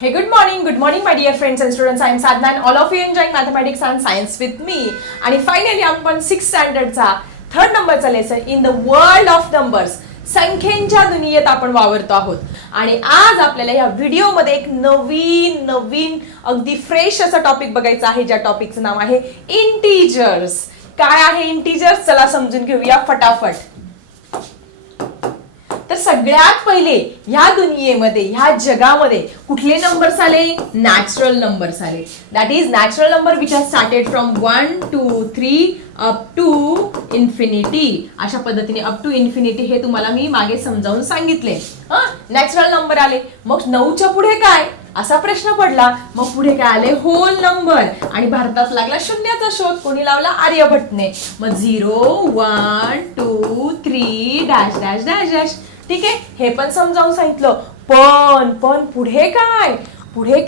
Hey, good morning, my dear friends and students. I am Sadhna and all of you enjoying mathematics and science with me. आणि finally आपण 6th स्टँडर्डचा 3rd नंबरचा lesson in the world of numbers संख्येच्या दुनियेत आपण वावरतो आहोत. आणि आज आपल्याला या व्हिडिओमध्ये एक नवीन अगदी फ्रेश असा टॉपिक बघायचा आहे, ज्या टॉपिकचं नाव आहे इंटीजर्स. काय आहे इंटीजर्स, चला समजून घेऊया फटाफट. तर सगळ्यात पहिले ह्या दुनियेमध्ये, ह्या जगामध्ये कुठले नंबर्स आले? नॅचरल नंबर्स आले. That is natural number which has started from 1 2 3 up to infinity. अशा पद्धतीने अप टू इन्फिनिटी हे तुम्हाला मी मागे समजावून सांगितले. नॅचरल नंबर आले. मग 9च्या पुढे काय असा प्रश्न पडला. मग पुढे काय आले? Whole number. आणि भारतात लागला शून्याचा शोध. कोणी लावला? आर्यभट्टने. मग 0 1 2 3 डॅश डॅश डॅश डॅश. ठीक आहे, हे पण समजावून सांगितलं. पण पुढे काय? पुढे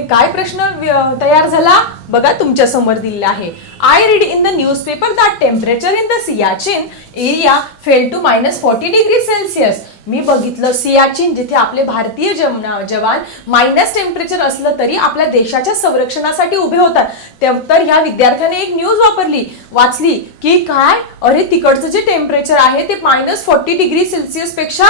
काय प्रश्न तयार झाला बघा, तुमच्या समोर दिलेला आहे. I read in the newspaper that temperature in the Siachen area fell to -40 degree Celsius. मी बघितलं सियाचिन, जिथे आपले भारतीय जवान मायनस टेम्परेचर असलं तरी आपल्या देशाच्या संरक्षणासाठी उभे होतात. तर ह्या विद्यार्थ्याने एक न्यूज वाचली की काय, अरे तिकडचं जे टेम्परेचर आहे ते -40 डिग्री सेल्सिअस पेक्षा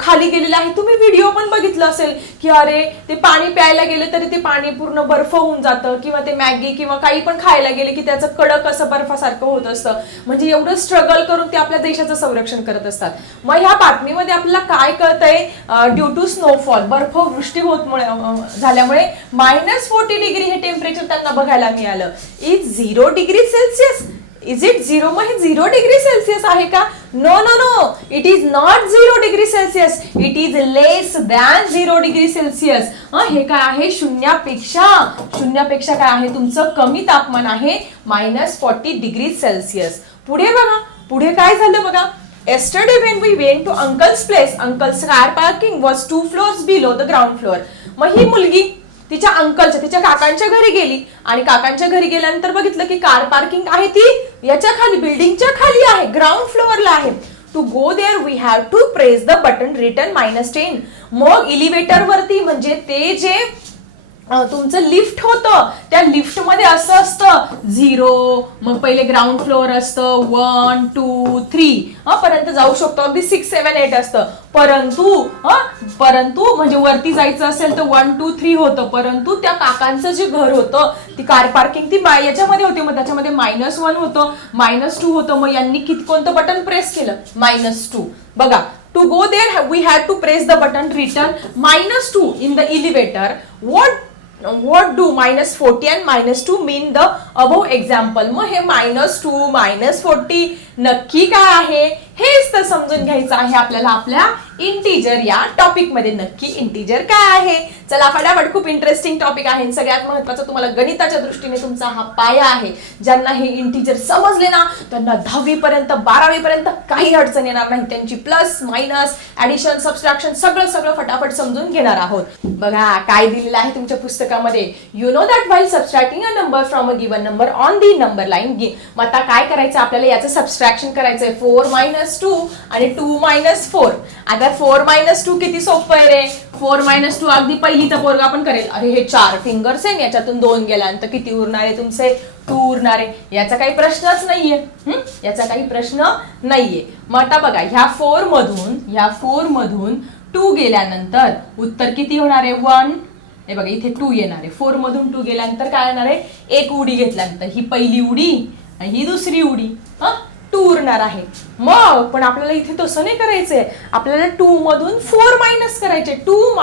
खाली गेलेलं आहे. तुम्ही व्हिडिओ पण बघितलं असेल की अरे ते पाणी प्यायला गेले तरी ते पाणी पूर्ण बर्फ होऊन जातं, किंवा ते मॅगी किंवा काही पण खायला गेले की त्याचं कडक असं बर्फासारखं होत असतं. म्हणजे एवढं स्ट्रगल करून ते आपल्या देशाचं संरक्षण करत असतात. मग ह्या बातमीमध्ये आपल्याला काय कळतंय? ड्यू टू स्नोफॉल, बर्फवृष्टी झाल्यामुळे -40 डिग्री हे टेम्परेचर त्यांना बघायला मिळालं. Is 0 degree Celsius. Is it 0? मग हे 0 डिग्री सेल्सिअस आहे का? No, it is not 0 degree Celsius. It is less than 0 degree Celsius. हे काय आहे? शून्यापेक्षा काय आहे? तुमचं कमी तापमान आहे, -40 डिग्री सेल्सिअस. पुढे बघा, पुढे काय झालं बघा. Yesterday when we went to uncle's place, uncle's car parking was 2 floors below the ground floor. मग ही मुलगी तिच्या काकांच्या घरी गेली, आणि काकांच्या घरी गेल्यानंतर बघितलं की कार पार्किंग आहे ती याच्या खाली, बिल्डिंगच्या खाली आहे, ग्राउंड फ्लोअरला आहे. To go there we have to press the button written -10. मग इलिव्हेटर वरती, म्हणजे ते जे तुमचं लिफ्ट होतं, त्या लिफ्ट मध्ये असं असतं 0, मग पहिले ग्राउंड फ्लोअर असतं 1 2 3 पर्यंत जाऊ शकतो. अगदी 6 7 8 असतं. परंतु म्हणजे वरती जायचं असेल तर 1 2 3 होतं. परंतु त्या काकांचं जे घर होतं, ती कार पार्किंग ती याच्यामध्ये होती. मग त्याच्यामध्ये -1 होतं, -2 होतं. मग यांनी कोणतं बटन प्रेस केलं? -2. बघा, to go there we had to press the button written -2 in the elevator. What do -40 and -2 mean the above example? मग हे -2 -40 नक्की काय आहे हेच तर समजून घ्यायचं आहे आपल्याला आपल्या इंटीजर या टॉपिक मध्ये. नक्की इंटीजर काय आहे? चला फटाफट, खूप इंटरेस्टिंग टॉपिक आहे. सगळ्यात महत्त्वाचं, तुम्हाला गणिताच्या दृष्टीने तुमचा हा पाया आहे. ज्यांना हे इंटीजर समजले ना, त्यांना 10वी पर्यंत 12वी पर्यंत काही अडचण येणार नाही. त्यांची प्लस मायनस ऍडिशन सबट्रॅक्शन सगळं फटाफट समजून घेणार आहोत. बघा काय दिलेलं आहे तुमच्या पुस्तकामध्ये. You know that while subtracting a number from a given number on the number line. मग आता काय करायचं आपल्याला? याचं सबट्रॅक्शन करायचंय. 4 - 2 आणि 2 - 4. आता 4 - 2 किती सोपं आहे रे. 4 - 2 अगदी पहिलीचा पोरगा पण करेल. अरे हे 4 फिंगर्स आहे, याच्यातून 2 गेल्यानंतर किती उरणार आहे तुमचे? 2 उरणार आहे. याचा काही प्रश्नच नाहीये. याचा काही प्रश्न नाहीये. मग आता बघा, ह्या 4 मधून 2 गेल्यानंतर उत्तर किती होणार आहे? 1. हे बघा, इथे 2 येणार आहे. 4 मधून 2 गेल्यानंतर काय येणार आहे? एक उडी घेतल्यानंतर ही पहिली उडी आणि ही दुसरी उडी, 2 उरणार आहे. मग पण आपल्याला इथे तसं नाही करायचंय. आपल्याला 2 मधून 4 मायनस करायचे. 2 -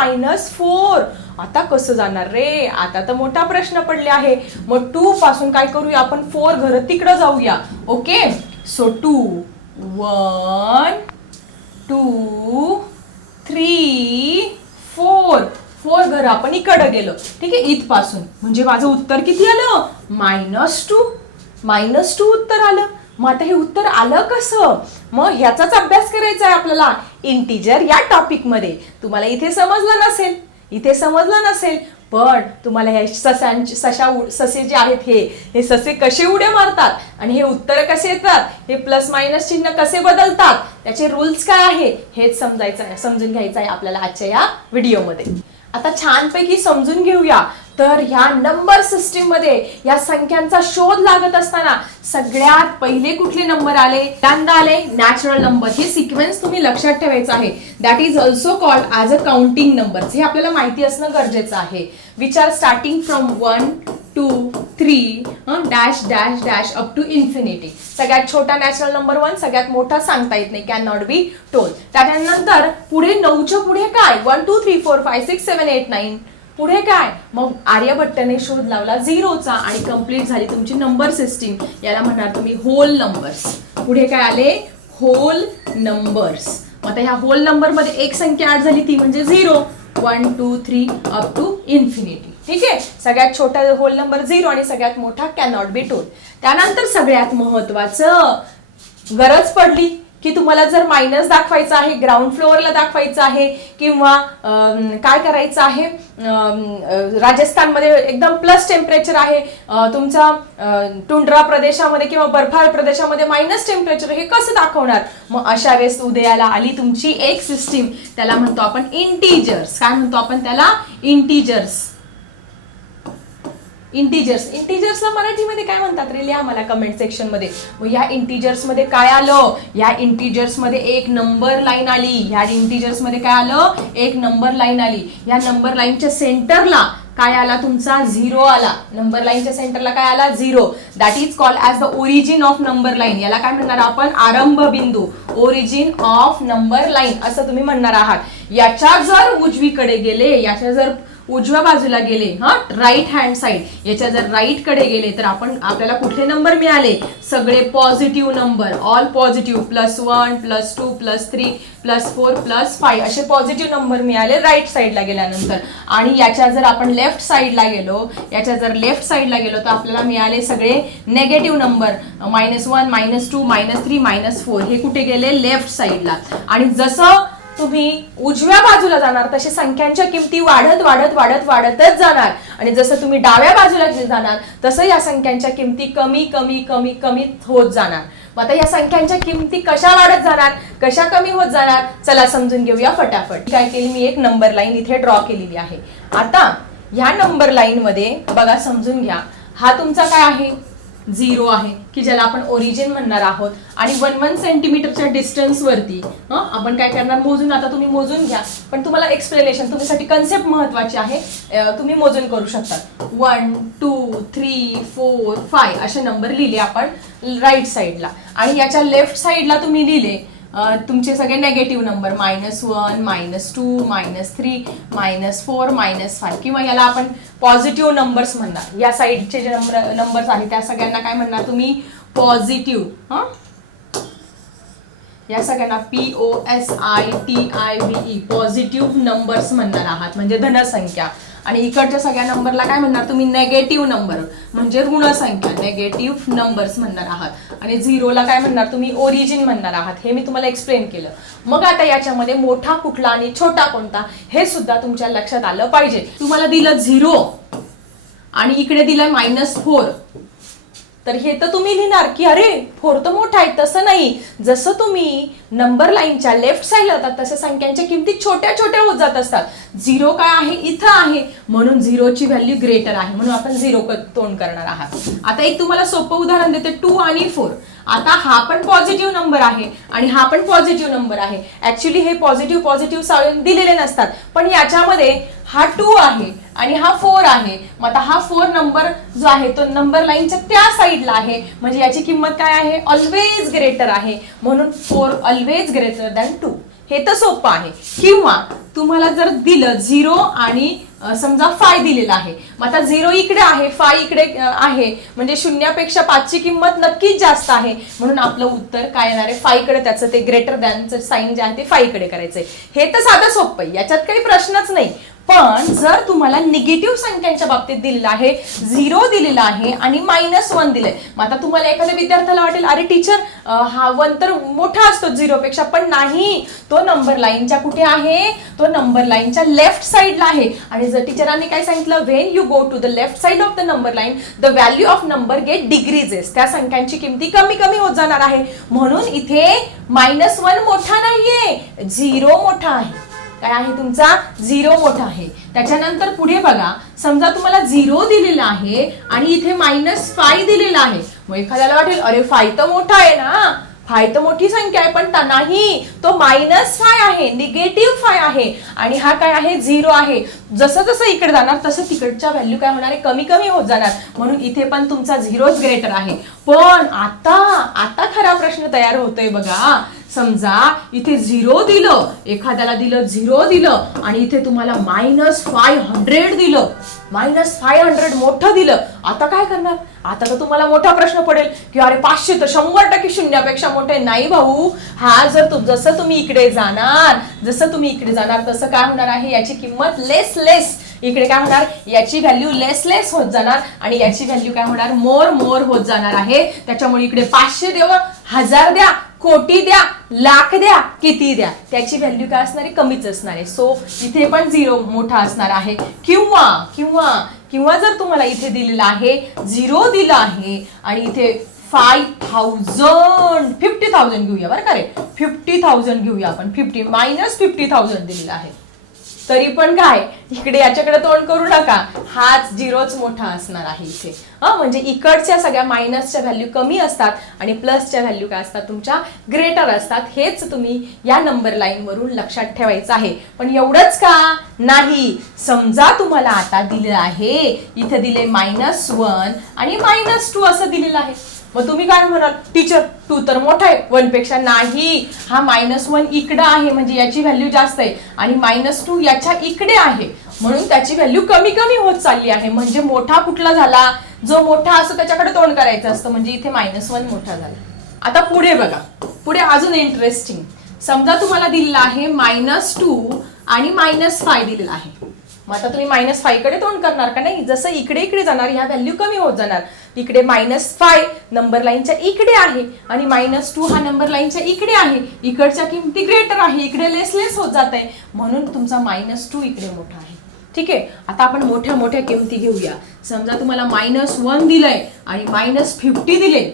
4. आता कसं जाणार रे? आता तर मोठा प्रश्न पडले आहे. मग 2 पासून काय करूया आपण? 4 घर तिकडं जाऊया. ओके, सो 2 1 2 3 4 4 घर आपण इकडं गेलो. ठीक आहे, इथपासून. म्हणजे माझं उत्तर किती आलं? -2 उत्तर आलं. मग आता हे उत्तर आलं कसं? मग ह्याचाच अभ्यास करायचा आहे आपल्याला इंटीजर या टॉपिक मध्ये. तुम्हाला इथे समजलं नसेल, पण तुम्हाला हे ससे जे आहेत हे ससे कसे उड्या मारतात आणि हे उत्तर कसे येतात, हे प्लस मायनस चिन्ह कसे बदलतात, त्याचे रूल्स काय आहे हेच समजून घ्यायचं आहे आपल्याला आजच्या या व्हिडिओमध्ये. आता छानपैकी समजून घेऊया. तर ह्या नंबर सिस्टीम मध्ये या संख्यांचा शोध लागत असताना सगळ्यात पहिले कुठले नंबर आले? त्यांदा आले नॅचरल नंबर. हे सिक्वेन्स तुम्ही लक्षात ठेवायचं आहे. That is also called as a counting numbers. हे आपल्याला माहिती असणं गरजेचं आहे. Which are starting from 1 2 3 dash dash dash up to infinity. सगळ्यात छोटा नॅचरल नंबर 1, सगळ्यात मोठा सांगता येत नाही, कॅन नॉट बी टोल्ड. त्यानंतर पुढे 9च्या पुढे काय? 1 2 3 4 5 6 7 8 9. पुढे काय? मग आर्यभट्टने शोध लावला झिरोचा आणि कंप्लीट झाली तुमची नंबर सिस्टीम. याला म्हणणार तुम्ही होल नंबर्स. पुढे काय आले? Whole numbers. मग आता ह्या होल नंबर मध्ये एक संख्या ऍड झाली ती म्हणजे 0. 1 2 3 अप टू इन्फिनिटी. ठीक आहे. सगळ्यात छोटा होल नंबर 0 आणि सगळ्यात मोठा कॅन नॉट बी टोल्ड. त्यानंतर सगळ्यात महत्वाचं गरज पडली की तुम्हाला जर मायनस दाखवायचं आहे, ग्राउंड फ्लोअरला दाखवायचं आहे किंवा काय करायचं आहे, राजस्थानमध्ये एकदम प्लस टेम्परेचर आहे, तुमचा टुंड्रा प्रदेशामध्ये किंवा बर्फाळ प्रदेशामध्ये मायनस टेम्परेचर, हे कसं दाखवणार? मग अशा वेळेस उदयाला आली तुमची एक सिस्टीम. त्याला म्हणतो आपण इंटीजर्स. काय म्हणतो आपण त्याला? इंटीजर्स. इंटीजर्सला मराठीमध्ये काय म्हणतात रे? लिहा मला कमेंट सेक्शन मध्ये. मग या इंटीजर्स मध्ये काय आलं? या इंटीजर्स मध्ये एक नंबर लाईन आली. या इंटीजर्स मध्ये काय आलं? एक नंबर लाईन आली. या नंबर लाईनच्या सेंटरला काय आला? तुमचा 0 आला. नंबर लाईनच्या सेंटरला काय आला? 0. That is called as the origin of number line. याला काय म्हणणार आपण? आरंभ बिंदू. ओरिजिन ऑफ नंबर लाईन असं तुम्ही म्हणणार आहात. याच्या जर उजवीकडे गेले, याच्या जर उजव्या बाजूला गेले, राईट हँड साइड, याच्या जर राईट कडे गेले तर आपल्याला कुठले नंबर मिळाले? सगळे पॉझिटिव्ह नंबर. All positive. +1 +2 +3 +4 +5 असे पॉझिटिव्ह नंबर मिळाले राईट साईडला गेल्यानंतर. आणि याच्या जर आपण लेफ्ट साईडला गेलो, तर आपल्याला मिळाले सगळे नेगेटिव्ह नंबर. -1 -2 -3 -4 हे कुठे गेले? लेफ्ट साईडला. आणि जसं तुम्ही उजव्या बाजूला जाणार तसे संख्यांच्या किमती वाढत वाढत वाढत वाढतच जाणार. आणि जसं तुम्ही डाव्या बाजूला जाणार तसं या संख्यांच्या किमती कमी कमी कमी कमी होत जाणार. मग आता या संख्यांच्या किमती कशा वाढत जाणार, कशा कमी होत जाणार? चला समजून घेऊया फटाफट. काय केली मी? एक नंबर लाईन इथे ड्रॉ केलेली आहे. आता ह्या नंबर लाईन मध्ये बघा, समजून घ्या. हा तुमचा काय आहे? 0 आहे, की ज्याला आपण ओरिजिन म्हणणार आहोत. आणि 1 सेंटीमीटरच्या डिस्टन्स वरती आपण काय करणार? मोजून. आता तुम्ही मोजून घ्या, पण तुम्हाला एक्सप्लेनेशन, तुमच्यासाठी कन्सेप्ट महत्वाची आहे. तुम्ही मोजून करू शकता. 1 2 3 4 5 असे नंबर लिहिले आपण राईट साईडला. आणि याच्या लेफ्ट साईडला तुम्ही लिहिले तुमचे सगळे नेगेटिव्ह नंबर. -1 -2 -3 -4 -5. किंवा याला आपण पॉझिटिव्ह नंबर्स म्हणणार. या साईडचे जे नंबर्स आहेत त्या सगळ्यांना काय म्हणणार तुम्ही? पॉझिटिव्ह. या सगळ्यांना POSITIVE पॉझिटिव्ह नंबर्स म्हणणार आहात, म्हणजे धनसंख्या. आणि इकडच्या सगळ्या नंबरला काय म्हणणार तुम्ही? नेगेटिव्ह नंबर, म्हणजे ऋण संख्या. नेगेटिव्ह नंबर्स म्हणणार आहात. आणि 0ला काय म्हणणार तुम्ही? ओरिजिन म्हणणार आहात. हे मी तुम्हाला एक्सप्लेन केलं. मग आता याच्यामध्ये मोठा कुठला आणि छोटा कोणता हे सुद्धा तुमच्या लक्षात आलं पाहिजे. तुम्हाला दिलं 0 आणि इकडे दिलं -4, तर हे तर तुम्ही लिहिणार की अरे 4 तर मोठा आहे. तसं नाही. जसं तुम्ही नंबर लाईनच्या लेफ्ट साईडला जातात तसं संख्यांच्या किमती छोट्या छोट्या होत जात असतात. 0 काय आहे? इथं आहे, म्हणून 0ची व्हॅल्यू ग्रेटर आहे, म्हणून आपण 0 तोंड करणार आहात. आता एक तुम्हाला सोपं उदाहरण देते. 2 आणि 4. आता हा पण पॉझिटिव्ह नंबर आहे आणि हा पण पॉझिटिव्ह नंबर आहे. ऍक्च्युली हे पॉझिटिव्ह दिलेले नसतात, पण याच्यामध्ये हा 2 आहे आणि हा 4 आहे. मग आता हा 4 नंबर जो आहे तो नंबर लाईनच्या त्या साईडला आहे, म्हणजे याची किंमत काय आहे? ऑलवेज ग्रेटर आहे, म्हणून 4 ऑलवेज ग्रेटर दॅन 2. हे तर सोपं आहे. किंवा तुम्हाला जर दिलं 0 आणि समजा 5 दिलेला आहे, मग आता 0 इकडे आहे, 5 इकडे आहे, म्हणजे 0पेक्षा 5ची किंमत नक्कीच जास्त आहे, म्हणून आपलं उत्तर काय येणार आहे? 5 कडे. त्याचं ते ग्रेटर दॅनचं साईन जे आहे ते 5 कडे करायचंय. हे तर साधं सोपं आहे, याच्यात काही प्रश्नच नाही. पण जर तुम्हाला निगेटिव्ह संख्यांच्या बाबतीत दिलेलं आहे, 0 दिलेला आहे आणि -1 दिलंय, मग आता तुम्हाला एखाद्या विद्यार्थ्याला वाटेल अरे टीचर हा 1 तर मोठा असतो 0पेक्षा, पण नाही. तो नंबर लाईनच्या कुठे आहे? तो नंबर लाईनच्या लेफ्ट साईडला आहे. आणि जर टीचरांनी काय सांगितलं? When you go to the left side of the number line the value of number get decreases. त्या संख्यांची किमती कमी कमी होत जाणार आहे, म्हणून इथे -1 मोठा नाहीये, 0 मोठा आहे. काय आहे तुमचा 0 मोठा आहे. त्याच्यानंतर पुढे बघा, समजा तुम्हाला 0 दिलेला आहे आणि इथे -5 दिलेला आहे. मग एखाद्याला वाटेल अरे 5 तर मोठा आहे ना, 5 तर मोठी संख्या आहे, पण नाही, तो -5 आहे, -5 आहे आणि हा काय आहे 0 आहे. जसं जसं इकडे जाणार तसं तिकडच्या व्हॅल्यू काय होणार आहे, कमी कमी होत जाणार. म्हणून इथे पण तुमचा 0च ग्रेटर आहे. पण आता खरा प्रश्न तयार होतोय बघा. समजा इथे 0 दिलं, एखाद्याला दिलं 0 दिलं आणि इथे तुम्हाला -500 दिलं, -500 मोठं दिलं. आता काय करणार? आता तर तुम्हाला मोठा प्रश्न पडेल की अरे 500 तर 100% शून्यापेक्षा मोठे. नाही भाऊ, हा जर जसं तुम्ही इकडे जाणार तसं काय होणार आहे, याची किंमत लेस इकडे काय होणार, याची व्हॅल्यू लेस होत जाणार आणि याची व्हॅल्यू काय होणार, मोर होत जाणार आहे. त्याच्यामुळे इकडे 500 द्या, 1000 द्या, कोटी द्या, लाख द्या, किती द्या, त्याची व्हॅल्यू काय असणार आहे, कमीच असणार आहे. सो इथे पण 0 मोठा असणार आहे. किंवा जर तुम्हाला इथे दिलेला आहे 0 दिला आहे आणि इथे 50,000 घेऊया बरं का रे, 50,000 घेऊया आपण, -50,000 दिलेला आहे. तरी पण काय, इकडे याच्याकडे तोंड करू नका, हाच 0च मोठा असणार आहे इथे. म्हणजे इकडच्या सगळ्या मायनसच्या व्हॅल्यू कमी असतात आणि प्लसच्या व्हॅल्यू काय असतात, तुमच्या ग्रेटर असतात. हेच तुम्ही या नंबर लाईन वरून लक्षात ठेवायचं आहे. पण एवढंच का नाही, समजा तुम्हाला आता दिलं आहे, इथे दिले -1 आणि -2 असं दिलेलं आहे. मग तुम्ही काय म्हणाल, टीचर 2 तर मोठा आहे 1 पेक्षा. नाही, हा -1 इकडे आहे म्हणजे याची व्हॅल्यू जास्त आहे आणि -2 याच्या इकडे आहे म्हणून त्याची व्हॅल्यू कमी होत चालली आहे. म्हणजे मोठा कुठला झाला, जो मोठा असतो त्याच्याकडे तोंड करायचं असतं. म्हणजे इथे -1 मोठा झाला. आता पुढे बघा, पुढे अजून इंटरेस्टिंग. समजा तुम्हाला दिलेला आहे -2 आणि -5 दिलेला आहे. मग आता तुम्ही -5 कडे तोंड करणार का नाही? जसं इकडे जाणार ह्या व्हॅल्यू कमी होत जाणार. इकडे -5 नंबर लाईनच्या इकडे आहे आणि -2 हा नंबर लाईनच्या इकडे आहे. इकडच्या किमती ग्रेटर आहे, इकडे लेस होत जात आहे म्हणून तुमचा -2 इकडे मोठा आहे. ठीक आहे, आता आपण मोठ्या किमती घेऊया. समजा तुम्हाला -1 दिलंय आणि -50 दिले.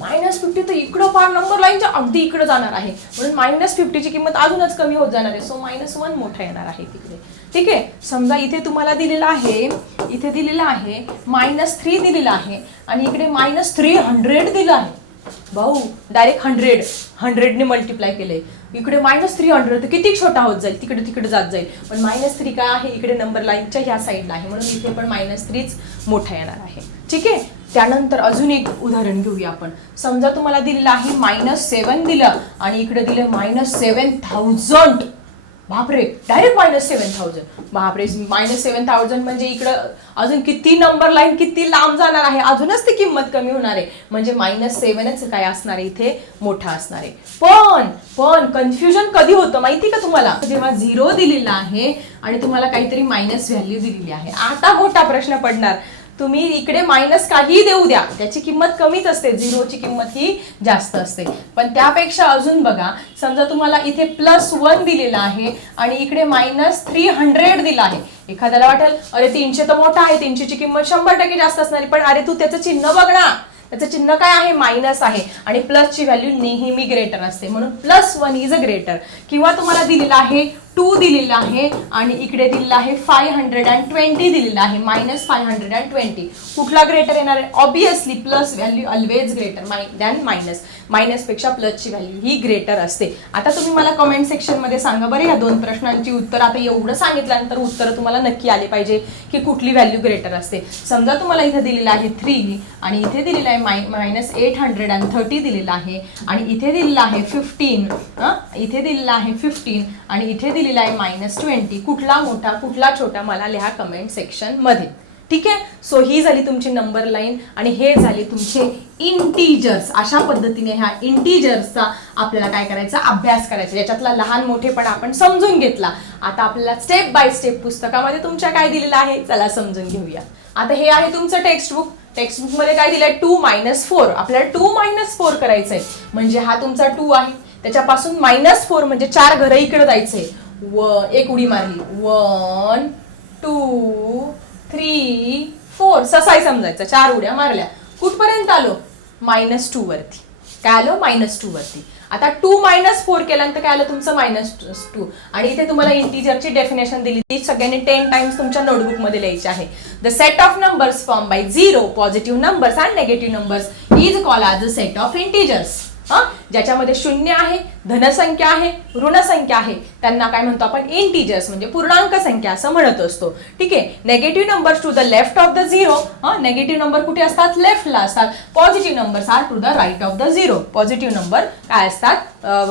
-50 तर इकडं फार नंबर लाईनच्या अगदी इकडे जाणार आहे म्हणून -50 ची किंमत अजूनच कमी होत जाणार आहे. सो -1 मोठा येणार आहे तिकडे. ठीक आहे, समजा इथे तुम्हाला दिलेला आहे, इथे दिलेला आहे -3 दिलेला आहे आणि इकडे -300 दिलं आहे. भाऊ डायरेक्ट 100 ने मल्टिप्लाय केलंय. इकडे -300 तर किती छोटा होत जाईल, तिकडे जात जाईल. पण -3 काय आहे, इकडे नंबर लाईनच्या ह्या साईडला आहे म्हणून इथे पण -3च मोठा येणार आहे. ठीक आहे, त्यानंतर अजून एक उदाहरण घेऊया आपण. समजा तुम्हाला दिलेलं आहे -7 दिलं आणि इकडे दिलं -7,000. बापरे, डायरेक्ट -7,000. बापरे, -7,000 म्हणजे इकडं अजून किती नंबर लाईन किती लांब जाणार आहे, अजूनच ती किंमत कमी होणार आहे. म्हणजे -7च काय असणार आहे, इथे मोठा असणार आहे. पण कन्फ्युजन कधी होतं माहिती का तुम्हाला, जेव्हा 0 दिलेला आहे आणि तुम्हाला काहीतरी मायनस व्हॅल्यू दिलेली आहे. आता मोठा प्रश्न पडणार, तुम्ही इकडे मायनस काही देऊ द्या, त्याची किंमत कमीच असते, 0ची किंमत ही जास्त असते. पण त्यापेक्षा अजून बघा, समजा तुम्हाला इथे +1 दिलेला आहे आणि इकडे -300 दिला आहे. एखाद्याला वाटेल अरे 300 तर मोठा आहे, 300ची किंमत 100% जास्त असणार. पण अरे तू त्याचं चिन्ह बघ ना, त्याचं चिन्ह काय आहे, मायनस आहे आणि प्लसची व्हॅल्यू नेहमी ग्रेटर असते म्हणून +1 इज अ ग्रेटर. किंवा तुम्हाला दिलेला आहे 2 दिलेला आहे आणि इकडे दिलेला आहे 520 दिलेला आहे, -520. कुठला ग्रेटर येणार आहे? Obviously plus value always greater than minus. Minus पेक्षा प्लसची व्हॅल्यू ही ग्रेटर असते. आता तुम्ही मला कमेंट सेक्शन मध्ये सांगा बरं, या 2 प्रश्नांची उत्तर. आता एवढं सांगितल्यानंतर उत्तर तुम्हाला नक्की आले पाहिजे की कुठली व्हॅल्यू ग्रेटर असते. समजा तुम्हाला इथे दिलेला आहे 3 आणि इथे दिलेला आहे -830 दिलेला आहे आणि इथे दिलेला आहे 15, इथे दिलेला आहे 15 आणि इथे दिलेला आहे -20. कुठला मोठा कुठला छोटा मला लिहा कमेंट सेक्शन मध्ये. ठीक आहे, सो ही झाली तुमची नंबर लाईन आणि हे झाले तुमचे इंटीजर्स. अशा पद्धतीने ह्या इंटीजर्सचा आपल्याला काय करायचा, अभ्यास करायचा. याच्यातला लहान मोठेपणा आपण समजून घेतला. आता आपल्याला स्टेप बाय स्टेप पुस्तकामध्ये तुमच्या काय दिलेलं आहे चला समजून घेऊया. आता हे आहे तुमचं टेक्स्टबुक. टेक्स्टबुक मध्ये काय दिलंय, 2 - 4. आपल्याला 2 - 4 करायचंय. म्हणजे हा तुमचा 2 आहे, त्याच्यापासून -4 म्हणजे 4 घरं इकडे जायचंय. एक उडी मारली, 1 2 3 4, ससाई समजायचा. 4 उड्या मारल्या, कुठपर्यंत आलो, -2 वरती. काय आलो, -2 वरती. आता 2 - 4 केल्यानंतर काय आलं तुमचं -2. आणि इथे तुम्हाला इंटिजरची डेफिनेशन दिली, ती सगळ्यांनी 10 टाइम्स तुमच्या नोटबुक मध्ये लिहायची आहे. The set of numbers form by 0 positive numbers and negative numbers is called as a set of integers. ज्याच्यामध्ये शून्य आहे, धनसंख्या आहे, ऋणसंख्या आहे, त्यांना काय म्हणतो आपण इंटिजर्स म्हणजे पूर्णांक संख्या असं म्हणत असतो. ठीक आहे. Negative numbers to the left of the 0. Negative number कुठे असतात? लेफ्टला असतात. Positive numbers are to the right of the 0. Positive number काय असतात?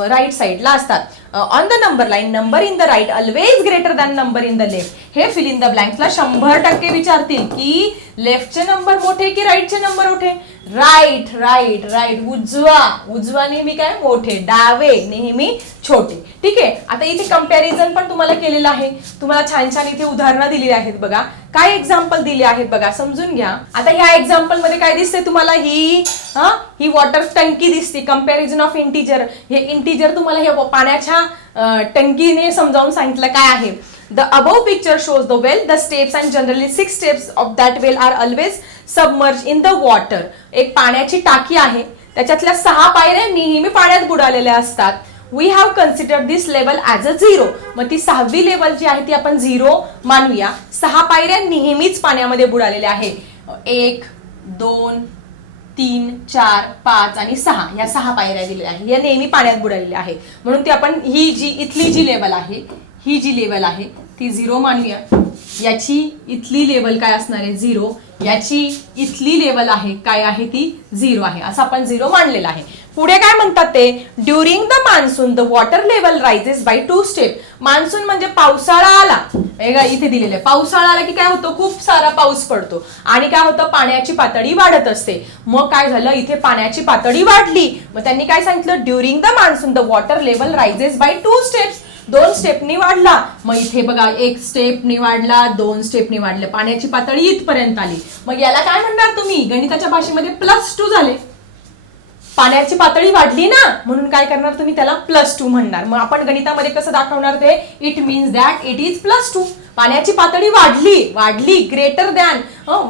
राईट साईडला असतात. On the number line number in the right always greater than number in the left. हे fill in the ब्लँक्सला 100% विचारतील की लेफ्टचे नंबर मोठे की राईटचे नंबर मोठे? Right right right. उजवा नेहमी काय मोठे, डावे नेहमी छोटे. ठीक आहे. आता इथे कंपॅरिझन पण तुम्हाला केलेलं आहे. तुम्हाला छान छान इथे उदाहरणं दिलेली आहेत बघा. काय एक्झाम्पल दिले आहेत बघा, समजून घ्या. आता ह्या एक्झाम्पल मध्ये काय दिसते तुम्हाला? ही वॉटर टंकी दिसते. Comparison of integer. हे इंटिजर तुम्हाला हे पाण्याच्या टंकीने समजावून सांगितलं काय आहे. The above picture shows the well, the steps and generally 6 steps of that well are always submerged in the water. एक पाण्याची टाकी आहे, त्याच्यातल्या 6 पायऱ्या नेहमी पाण्यात बुडालेल्या असतात. We have considered this level as a 0. मग ती 6वी लेवल जी आहे ती आपण 0 मानूया. 6 पायऱ्या नेहमीच पाण्यामध्ये बुडालेल्या आहे. 1, 2, 3, 4, 5 आणि 6 या 6 पायऱ्या दिलेल्या आहेत. या नेहमी पाण्यात बुडालेल्या आहे. म्हणून ती आपण ही जी इथली जी लेवल आहे, ही जी लेवल आहे ती 0 मानूया. याची इथली लेवल काय असणार आहे? 0. याची इथली लेवल आहे काय आहे? ती 0 आहे. असं आपण 0 मानलेलं आहे. पुढे काय म्हणतात ते? During the monsoon the water level rises by 2 step. Monsoon म्हणजे पावसाळा आला. इथे दिलेलं आहे. पावसाळा आला की काय होतं? खूप सारा पाऊस पडतो आणि काय होतं? पाण्याची पातळी वाढत असते. मग काय झालं? इथे पाण्याची पातळी वाढली. मग त्यांनी काय सांगितलं? During the monsoon the water level rises by 2 steps. 2 स्टेपनी वाढला. मग इथे बघा 1 स्टेपनी वाढला, 2 स्टेपनी वाढले, पाण्याची पातळी इथपर्यंत आली. मग याला काय म्हणणार तुम्ही? गणिताच्या भाषेमध्ये +2 झाले. पाण्याची पातळी वाढली ना, म्हणून काय करणार तुम्ही? त्याला +2 म्हणणार. मग आपण गणितामध्ये कसं दाखवणार ते? It means that it is +2. पाण्याची पातळी वाढली ग्रेटर दॅन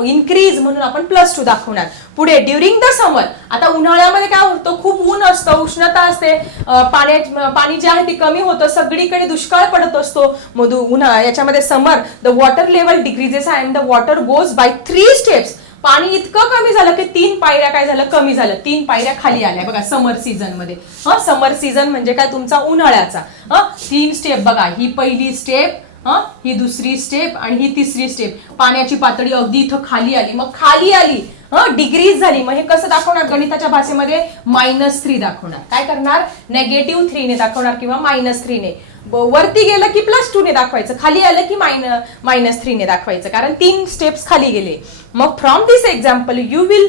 इन्क्रीज म्हणून आपण +2 दाखवणार. पुढे ड्युरिंग द समर. आता उन्हाळ्यामध्ये काय होतं? खूप ऊन असतं, उष्णता असते, पाणी जे आहे ते कमी होतं, सगळीकडे दुष्काळ पडत असतो. मग याच्यामध्ये summer the water level decreases and the water goes by 3 steps. पाणी इतकं कमी झालं की 3 पायऱ्या काय झालं? कमी झालं. 3 पायऱ्या खाली आल्या बघा समर सीझन मध्ये. समर सीझन म्हणजे काय? तुमचा उन्हाळ्याचा. 3 स्टेप बघा. ही पहिली स्टेप, ही दुसरी स्टेप आणि ही तिसरी स्टेप. पाण्याची पातळी अगदी इथं खाली आली. मग खाली आली, डिग्रीज झाली. मग हे कसं दाखवणार? गणिताच्या भाषेमध्ये -3 दाखवणार. काय करणार? -3 ने दाखवणार किंवा -3 ने. वरती गेलं की +2 ने दाखवायचं, खाली आलं की -3 ने दाखवायचं, कारण 3 स्टेप्स खाली गेले. मग from this example you will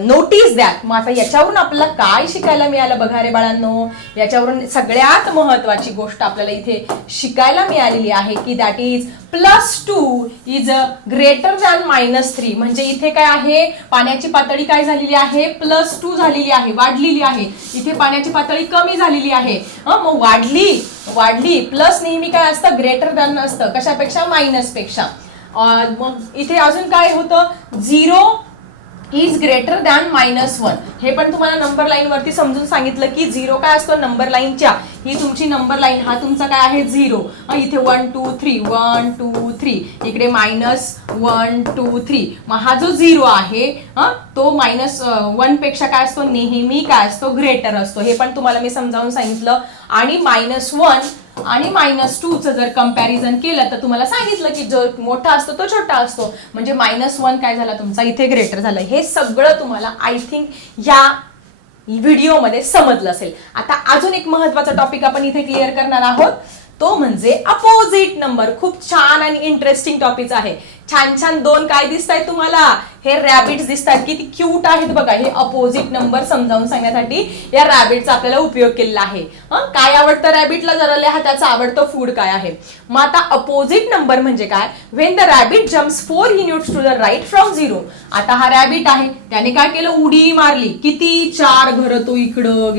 notice that. मग आता याच्यावरून आपल्याला काय शिकायला मिळालं बघा रे बाळांनो? याच्यावरून सगळ्यात महत्वाची गोष्ट आपल्याला इथे शिकायला मिळालेली आहे की that is +2 is greater than -3. म्हणजे इथे काय आहे? पाण्याची पातळी काय झालेली आहे? +2 झालेली आहे, वाढलेली आहे. इथे पाण्याची पातळी कमी झालेली आहे. मग वाढली प्लस नेहमी काय असतं? ग्रेटर दॅन असतं. कशापेक्षा? मायनसपेक्षा. मग इथे अजून काय होतं? 0 इज ग्रेटर दॅन -1. हे पण तुम्हाला नंबर लाईन वरती समजून सांगितलं की 0 काय असतो? नंबर लाईनच्या, ही तुमची नंबर लाईन, हा तुमचा काय आहे? 0. इथे 1 2 3 1 2 3, इकडे -1 2 3. मग हा जो 0 आहे तो -1 पेक्षा काय असतो? नेहमी काय असतो? ग्रेटर असतो. हे पण तुम्हाला मी समजावून सांगितलं. आणि -1 आणि -2 चं जर कंपॅरिझन केलं तर तुम्हाला सांगितलं की जो मोठा असतो तो छोटा असतो. म्हणजे -1 काय झाला तुमचा? इथे ग्रेटर झालं. हे सगळं तुम्हाला आय थिंक या व्हिडिओमध्ये समजलं असेल. आता अजून एक महत्वाचा टॉपिक आपण इथे क्लिअर करणार आहोत, तो म्हणजे अपोजिट नंबर. खूप छान आणि इंटरेस्टिंग टॉपिक आहे. छान छान 2 काय दिसत आहेत तुम्हाला? हे रॅबिट्स दिसत आहेत, किती क्यूट आहेत बघा. हे अपोजिट नंबर समजावून सांगण्यासाठी या रॅबिटचा आपल्याला उपयोग केलेला आहे. काय आवडतं रॅबिटला? जरा लिहा त्याचं आवडतं फूड काय आहे. मग आता अपोजिट नंबर म्हणजे काय? When the rabbit jumps 4 units to the right from 0. आता हा रॅबिट आहे, त्याने काय केलं? उडी मारली. किती? 4 घरं तो इकडं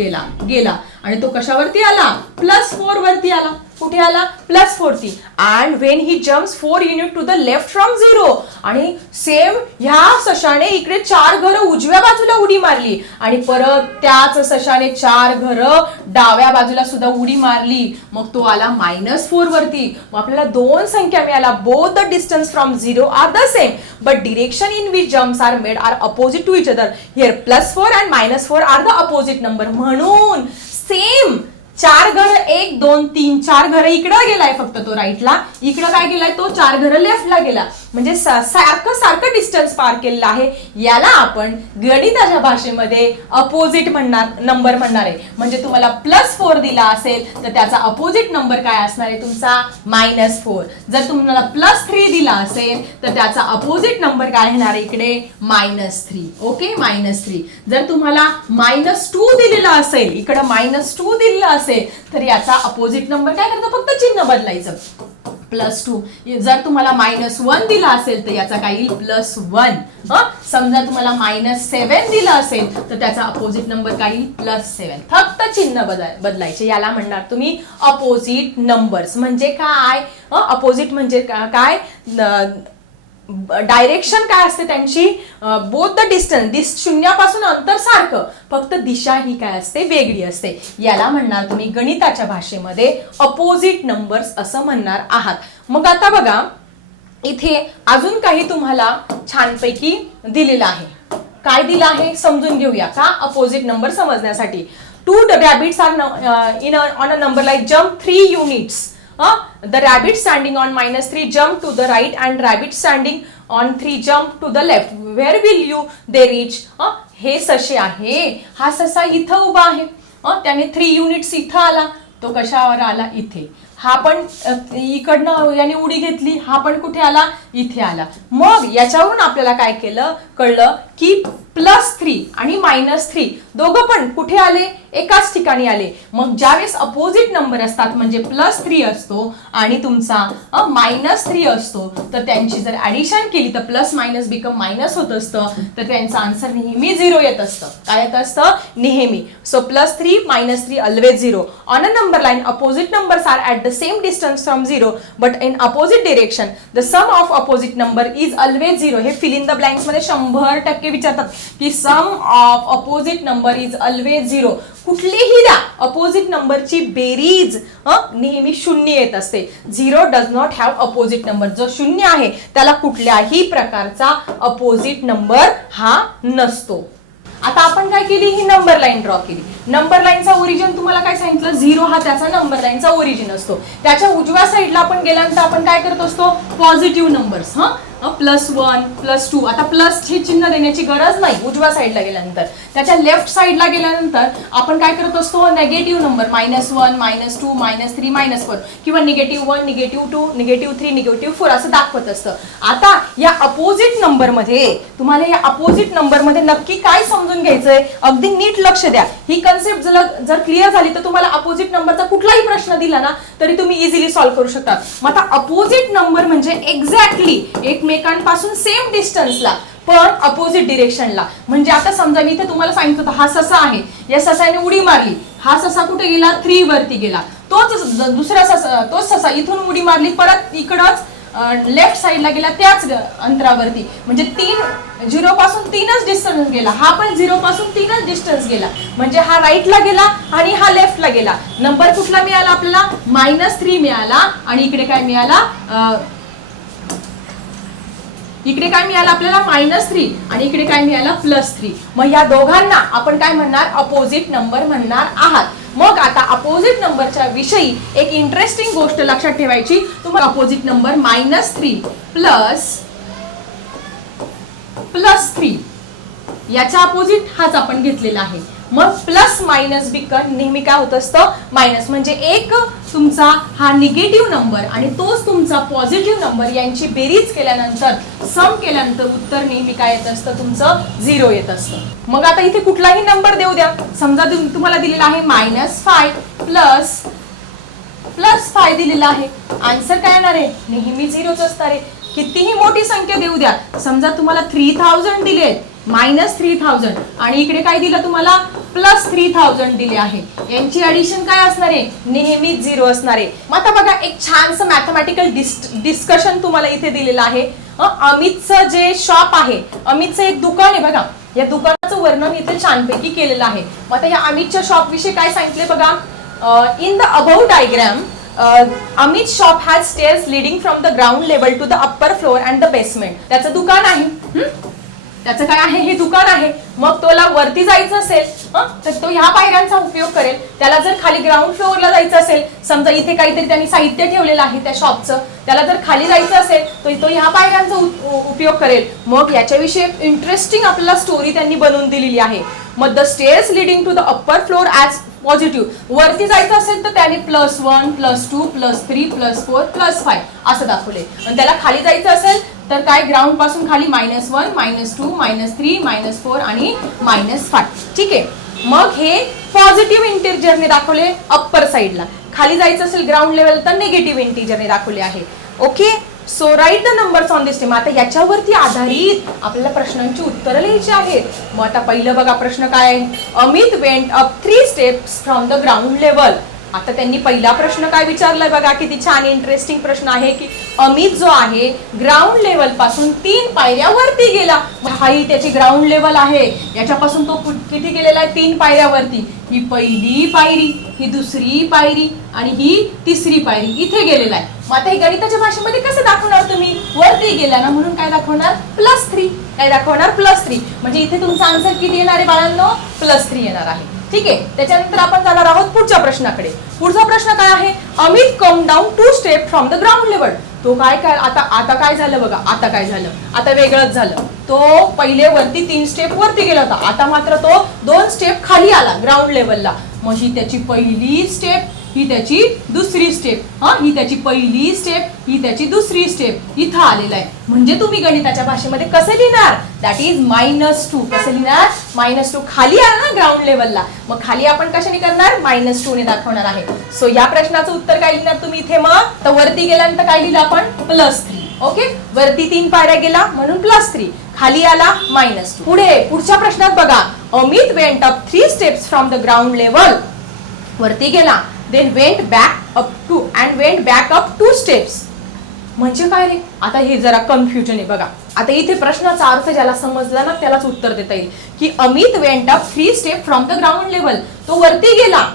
गेला आणि तो कशावरती आला? +4 वरती आला. कुठे आला +40 and when he jumps 4 unit to the left from 0 आणि सेम ह्या सशाने इकडे 4 घरं उजव्या बाजूला उडी मारली आणि परत त्याच सशाने 4 घरं डाव्या बाजूला सुद्धा उडी मारली, मग तो आला -4 वरती. मग आपल्याला दोन संख्या मिळाला. Both the distance from 0 are the same but direction in which jumps are made are opposite to each other. Here +4 and -4 are the opposite number. म्हणून सेम 4 घर 1 2 3 4 घर इकडं गेलाय फक्त तो राईटला, इकडं काय गेलाय तो 4 घर लेफ्टला गेला, म्हणजे सारखं डिस्टन्स पार केलेलं आहे. याला आपण गणिताच्या भाषेमध्ये अपोजिट नंबर म्हणणार आहे. म्हणजे तुम्हाला +4 दिला असेल तर त्याचा अपोजिट नंबर काय असणार आहे तुमचा -4. जर तुम्हाला +3 दिला असेल तर त्याचा अपोजिट नंबर काय येणार आहे इकडे -3. ओके, -3. जर तुम्हाला -2 दिलेला असेल, इकडे -2 दिलेला असेल तर याचा अपोजिट नंबर काय करायचं, फक्त चिन्ह बदलायचं +2. जर तुम्हाला -1 दिला असेल तर याचा काय येईल +1. समजा तुम्हाला -7 दिला असेल तर त्याचा अपोजिट नंबर काय येईल +7. फक्त चिन्ह बदलायचे. याला म्हणणार तुम्ही अपोजिट नंबर्स. म्हणजे काय अपोजिट म्हणजे काय, डायरेक्शन काय असते त्यांची, बोथ द डिस्टन्स शून्यापासून अंतर सारखं, फक्त दिशा ही काय असते वेगळी असते. याला म्हणणार तुम्ही गणिताच्या भाषेमध्ये अपोजिट नंबर्स असं म्हणणार आहात. मग आता बघा इथे अजून काही तुम्हाला छानपैकी दिलेलं आहे. काय दिलं आहे समजून घेऊया का अपोजिट नंबर समजण्यासाठी. 2 rabbits are on a number like jump 3 units. The rabbit standing on -3 jump to the right and rabbit standing on 3 jump to the left. Where will they reach? हे ससे आहे. हा ससा इथं उभा आहे. त्याने 3 युनिट्स इथं आला. तो कशावर आला इथे. हा पण इकडनं याने उडी घेतली. हा पण कुठे आला इथे आला. मग याच्यावरून आपल्याला काय कळलं की +3 आणि -3 दोघं पण कुठे आले एकाच ठिकाणी आले. मग ज्यावेळेस अपोजिट नंबर असतात म्हणजे +3 असतो आणि तुमचा -3 असतो तर त्यांची जर ऍडिशन केली तर प्लस मायनस बिकम मायनस होत असतं, तर त्यांचा आन्सर नेहमी 0 येत असतं. काय येत असतं नेहमी. So +3 -3 always 0. On a number line opposite numbers are at the same distance from 0 but in opposite direction the sum of opposite number is always 0. हे फिल इन द ब्लँक्स मध्ये 100% विचारतात की sum of opposite number is always 0. कुठलीही द्या opposite नंबरची बेरीज नेहमी 0 येत असते. 0 does not have opposite number. जो 0 आहे त्याला कुठल्याही प्रकारचा अपोजिट नंबर हा नसतो. आता आपण काय केली ही नंबर लाईन ड्रॉ केली. नंबर लाईनचा ओरिजिन तुम्हाला काय सांगितलं 0 हा त्याचा नंबर लाईनचा ओरिजिन असतो. त्याच्या उजव्या साईडला आपण गेल्यानंतर आपण काय करत असतो पॉझिटिव्ह नंबर्स +1 +2. आता प्लस हे चिन्ह देण्याची गरज नाही उजव्या साईडला गेल्यानंतर. त्याच्या लेफ्ट साईडला गेल्यानंतर आपण काय करत असतो नेगेटिव्ह नंबर -1 -2 -3 -4 किंवा -1 -2 -3 -4 असं दाखवत असतं. आता या अपोजिट नंबर मध्ये तुम्हाला या अपोजिट नंबर मध्ये नक्की काय समजून घ्यायचंय अगदी नीट लक्ष द्या. ही कन्सेप्ट जर क्लिअर झाली तर तुम्हाला अपोजिट नंबरचा कुठलाही प्रश्न दिला ना तरी तुम्ही इझिली सॉल्व्ह करू शकता. मग आता अपोजिट नंबर म्हणजे एक्झॅक्टली एकमेकांपासून सेम डिस्टन्सला पण अपोजिट डिरेक्शनला. म्हणजे आता समजा मी इथे तुम्हाला सांगितलं होतं हा ससा आहे, या ससाने उडी मारली, हा ससा कुठे गेला 3 वरती गेला. तोच दुसरा ससा तोच ससा इथून उडी मारली परत इकडच लेफ्ट साईडला गेला त्याच अंतरावरती. म्हणजे 0 पासून 3च डिस्टन्स गेला. हा पण 0 पासून 3च डिस्टन्स गेला. म्हणजे हा राईटला गेला आणि हा लेफ्टला गेला. नंबर कुठला मिळाला आपल्याला -3 मिळाला आणि इकडे काय मिळाला इकडे काय मिळालं आपल्याला -3 आणि इकडे काय मिळालं +3. मग या दोघांना आपण काय म्हणणार अपोजिट नंबर म्हणणार आहात. मग आता अपोजिट नंबरच्या विषयी एक इंटरेस्टिंग गोष्ट लक्षात ठेवायची. तुम्हाला अपोजिट नंबर -3 +3 याचा अपोजिट हाच आपण घेतलेला आहे. मग प्लस मायनस बिकन नेहमी काय होत असतं मायनस. म्हणजे एक तुमचा हा निगेटिव्ह नंबर आणि तोच तुमचा पॉझिटिव्ह नंबर यांची बेरीज केल्यानंतर सम केल्यानंतर उत्तर नेहमी काय येत असतं तुमचं 0 येत असतं. मग आता इथे कुठलाही नंबर देऊ द्या. समजा तुम्हाला दिलेला आहे -5 +5 दिलेला आहे. आन्सर काय येणार आहे नेहमी 0च असणार आहे. कितीही मोठी संख्या देऊ द्या. समजा तुम्हाला 3000 दिलेत -3000 आणि इकडे काय दिलं तुम्हाला प्लस 3000 दिले आहे. यांची ऍडिशन काय असणार आहे? नेहमीच 0 असणार आहे. मग आता बघा एक छानसं मॅथमॅटिकल डिस्कशन तुम्हाला इथे दिलेलं आहे. अमितचं जे शॉप आहे, अमितचं एक दुकान आहे बघा, या दुकानाचं वर्णन इथे छानपैकी केलेलं आहे. मग आता या अमितच्या शॉप विषयी काय सांगितले बघा. In the above diagram Amit shop has stairs leading from the ground level to the upper floor and the basement. त्याचं दुकान आहे. त्याचं काय आहे? हे दुकान आहे. मग तोला वरती जायचं असेल तर तो ह्या पायऱ्यांचा उपयोग करेल. त्याला जर खाली ग्राउंड फ्लोअरला जायचं असेल, समजा इथे काहीतरी त्यांनी साहित्य ठेवलेलं आहे त्या शॉपचं, त्याला जर खाली जायचं असेल तर तो ह्या पायऱ्यांचा उपयोग करेल. मग याच्याविषयी इंटरेस्टिंग आपल्याला स्टोरी त्यांनी बनवून दिलेली आहे. मग the stairs leading to the upper floor as positive, वरती जायचं असेल तर त्याने +1 +2 +3 +4 +5 असं दाखवले. आणि त्याला खाली जायचं असेल तर काय, ग्राउंड पासून खाली -1 -2 -3 -4 आणि -5. ठीक आहे. मग हे पॉझिटिव्ह इंटिजरने दाखवले अप्पर साइडला. खाली जायचं असेल ग्राउंड लेवल तर निगेटिव्ह इंटिजरने दाखवले आहे. Okay. So write the numbers on this time. आता याच्यावरती आधारित आपल्याला प्रश्नांची उत्तरं लिहायची आहेत. मग आता पहिलं बघा प्रश्न काय आहे. Amit went up 3 steps from the ground level. आता त्यांनी पहिला प्रश्न काय विचारलाय बघा, किती छान इंटरेस्टिंग प्रश्न आहे की अमित जो आहे ग्राउंड लेवल पासून 3 पायऱ्या वरती गेला. हाही त्याची ग्राउंड लेवल आहे, याच्यापासून तो किती गेलेला आहे? 3 पायऱ्या वरती. ही पहिली पायरी, ही दुसरी पायरी आणि ही तिसरी पायरी इथे गेलेला आहे. मग आता हे गणिताच्या भाषेमध्ये कसं दाखवणार तुम्ही? वरती गेला ना म्हणून काय दाखवणार? +3. काय दाखवणार? +3. म्हणजे इथे तुमचा आन्सर किती येणार आहे बाळांनो? +3 येणार आहे. ठीक आहे. त्याच्यानंतर आपण जाणार आहोत पुढच्या प्रश्नाकडे. पुढचा प्रश्न काय आहे. Amit come down 2 step from the ground level. तो काय आता काय झालं बघा. आता काय झालं? आता वेगळंच झालं. तो पहिले वरती 3 स्टेप वरती गेला होता, आता मात्र तो 2 स्टेप खाली आला ग्राउंड लेवलला. मग ही त्याची पहिली स्टेप, ही त्याची दुसरी स्टेप, ही त्याची पहिली स्टेप, ही त्याची दुसरी स्टेप इथं आलेला आहे. म्हणजे तुम्ही गणिताच्या भाषेमध्ये कसं लिहिणार? That is -2. कसं लिहिणार? -2. खाली आला ना ग्राउंड लेवलला, मग खाली आपण कशाने करणार? -2 ने दाखवणार आहे. सो या प्रश्नाचं उत्तर काय लिहिणार तुम्ही इथे? मग तर वरती गेल्यानंतर काय लिहिलं आपण? +3. ओके. वरती 3 पायऱ्या गेला म्हणून +3, खाली आला -2. पुढच्या प्रश्नात बघा. Amit went up 3 steps from the ground level. वरती गेला, then went back up 2 steps. म्हणजे काय रे? आता हे जरा कन्फ्युजन आहे बघा. आता इथे प्रश्नाचा अर्थ ज्याला समजला ना त्यालाच उत्तर देता येईल की Amit went up 3 step from the ground level. तो वरती गेला,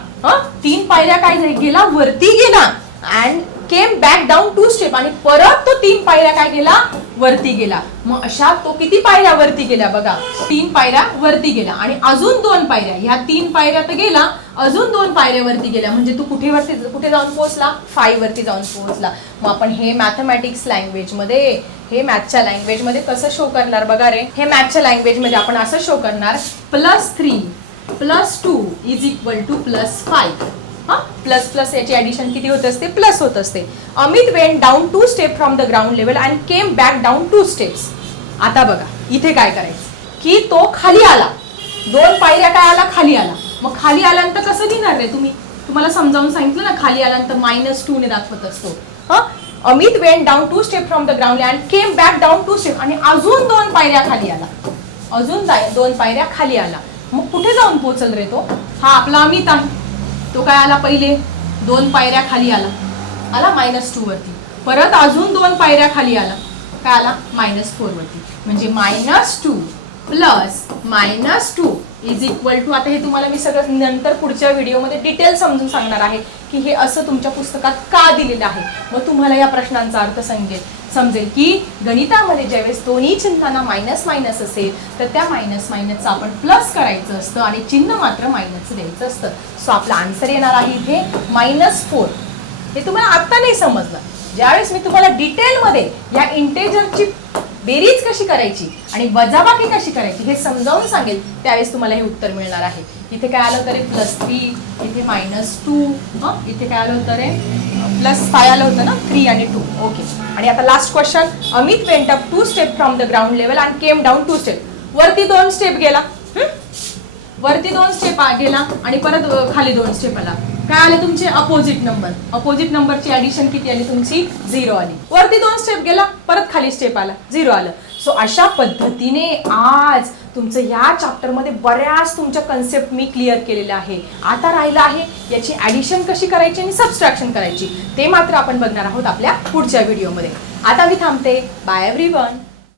3 पायऱ्या काय गेला? वरती गेला. And came back down 2 step, आणि परत तो 3 पायऱ्या काय गेला? वरती गेला. मग अशा तो किती पायऱ्या वरती गेल्या बघा? 3 पायऱ्या वरती गेला आणि अजून 2 पायऱ्या. ह्या 3 पायऱ्या तर गेला, अजून 2 पायऱ्या वरती गेल्या. म्हणजे तू कुठे जाऊन पोहोचला? 5 वरती जाऊन पोहोचला. मग आपण हे मॅथमॅटिक्स लँग्वेज मध्ये, हे मॅथच्या लँग्वेज मध्ये कसं शो करणार बघा रे. हे मॅथच्या लँग्वेज मध्ये आपण असं शो करणार, +3 +2 = +5. प्लस याची ऍडिशन किती होत असते? प्लस होत असते. Amit went down 2 step from the ground level and came back down 2 steps. आता बघा इथे काय करायचं की तो खाली आला, 2 पायऱ्या काय आला? खाली आला. मग खाली आल्यानंतर कसं लिहिणार रे तुम्ही? तुम्हाला समजावून सांगितलं ना, खाली आल्यानंतर -2 ने दाखवत असतो. Amit went down 2 step from the ground and came back down 2 step, आणि अजून 2 पायऱ्या खाली आला, अजून 2 पायऱ्या खाली आला. मग कुठे जाऊन पोहोचल रे तो? हा आपला अमित आहे. तो काय आला? पहिले 2 पायऱ्या खाली आला -2 वरती, परत अजून 2 पायऱ्या खाली आला, काय आला? -4 वरती. म्हणजे -2 + -2 = आता हे तुम्हाला मी सगळं नंतर पुढच्या व्हिडिओमध्ये डिटेल समजून सांगणार आहे की हे असं तुमच्या पुस्तकात का दिलेलं आहे. मग तुम्हाला या प्रश्नांचा अर्थ समजेल की गणितामध्ये ज्यावेळेस दोन्ही चिन्हांना मायनस असेल तर त्या मायनसचं आपण प्लस करायचं असतं आणि चिन्ह मात्र मायनसचं द्यायचं असतं. सो आपला आन्सर येणार आहे इथे -4. हे तुम्हाला आता नाही समजलं. ज्यावेळेस मी तुम्हाला डिटेलमध्ये या इंटेजरची बेरीज कशी करायची आणि वजाबाकी कशी करायची हे समजावून सांगेल, त्यावेळेस तुम्हाला हे उत्तर मिळणार आहे. इथे काय आलं होतं रे? +3, इथे -2, इथे काय आलं होतं रे? +5 आलं होतं ना, 3 आणि 2. ओके. आणि आता last question. Amit went up 2 step from the ground level and came down 2 step. वरती 2 स्टेप गेला, वरती 2 स्टेप गेला आणि परत खाली 2 स्टेप आला. काय आले तुमचे? अपोजिट नंबरची ऍडिशन किती आली तुमची? 0 आली. वरती 2 स्टेप गेला, परत खाली स्टेप आला, 0 आलं. सो अशा पद्धतीने आज तुमचं ह्या चॅप्टरमध्ये बऱ्याच तुमच्या कन्सेप्ट मी क्लिअर केलेल्या आहे. आता राहिलं आहे याची ॲडिशन कशी करायची आणि सबस्ट्रॅक्शन करायची, ते मात्र आपण बघणार आहोत आपल्या पुढच्या व्हिडिओमध्ये. आता मी थांबते. Bye everyone.